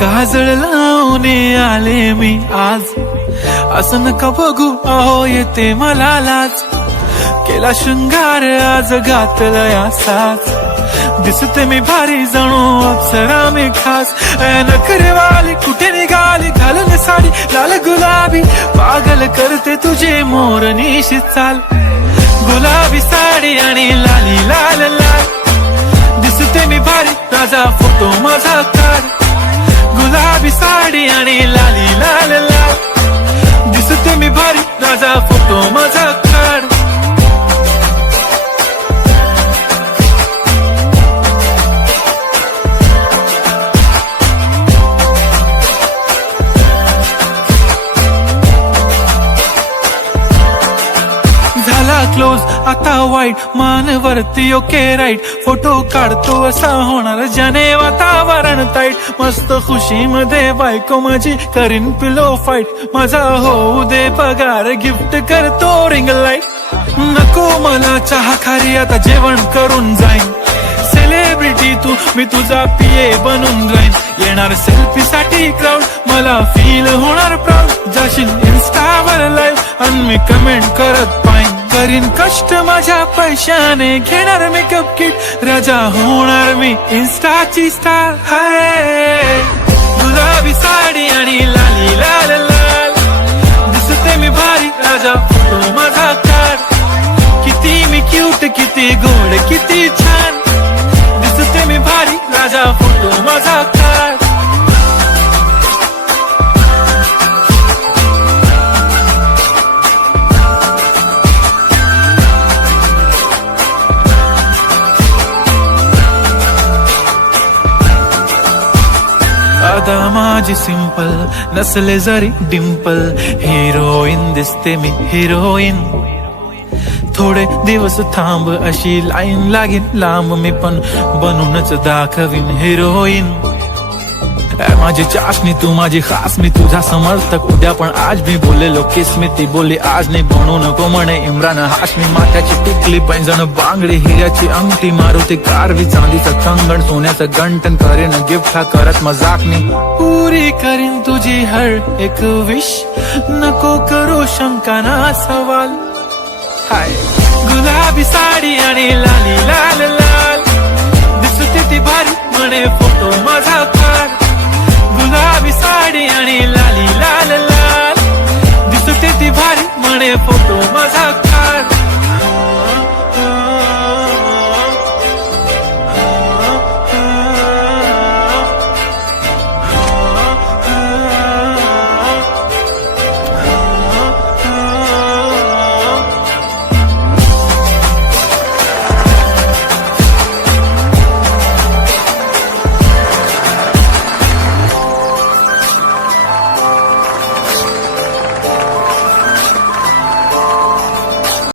काजळ लावून आले मी आज, असं नका बघू अहो येते मला लाज. केला शृंगार आज घातला साज, दिसते मी भारी जणू अप्सरा मी खास. नखरेवाली कुठे निघाली घालून साडी लाल गुलाबी, पागल करते तुझे मोरनीशी चाल. गुलाबी साडी आणि लाली लाल लाल, दिसते मी भारी राजा फोटो माझा काढ. गुलाबी साडी आणि लाली लाल लाल, दिसते मी भारी राजा फोटो माझा काढ. क्लोज आता वाईट मानवरती ओके राईट, फोटो काढतो असा होणार ज्याने वातावरण ताईट. मस्त खुशी मध्ये बायको माझी करीन पिलो फाईट, माझा होऊ दे पगार गिफ्ट करतो रिंग लाईट. नको मला चहा खारी आता जेवण करून जाईन, सेलिब्रिटी तू मी तुझा पिये बनून राहीन. येणार सेल्फी साठी क्राऊड मला फील होणार प्राऊड, जाशील इन्स्टावर लाईव्ह आणि मी कमेंट करत पाहिन. करीन कष्ट माझ्या पैशाने घेणार मेकअप किट, राजा होणार मी इन्स्टाची स्टार. हाय गुलाबी साडी आणि लाली लाल लाल, दिसते मी भारी राजा फोटो माझा काढ. किती मी क्यूट किती गोड किती छान, दिसते मी भारी राजा फोटो माझा काढ. अदा माझी सिंपल नसले जरी डिंपल, हिरोईन दिसते मी हिरोईन. थोडे दिवस थांब अशी लाईन लागेल लांब, मी पण बनूनच दाखवीन हिरोईन. माझी चाशनी तू माझी खास, मी तुझा समर्थक उद्या पण आज मी बोललेलो किस मी ती बोलली आज नाही. बनू नको म्हणे इम्रान हाशमी, माथ्याची टिकली पैंजण बांगडी हिऱ्याची अंगठी, मारुती कारवी चांदीचं कंगण सोन्याचं गंटन, करेन गिफ्ट हा करत मजाक मी. पुरी करीन तुझी हर एक विश, नको करू शंका ना सवाल. हाय गुलाबी साडी आणि लाली लाल लाल, दिसते ती भारी म्हणे फोटो माझा काढ. गुलाबी साडी आणि लाली लाल लाल, दिसते ती भारी म्हणे फोटो माझा काढ.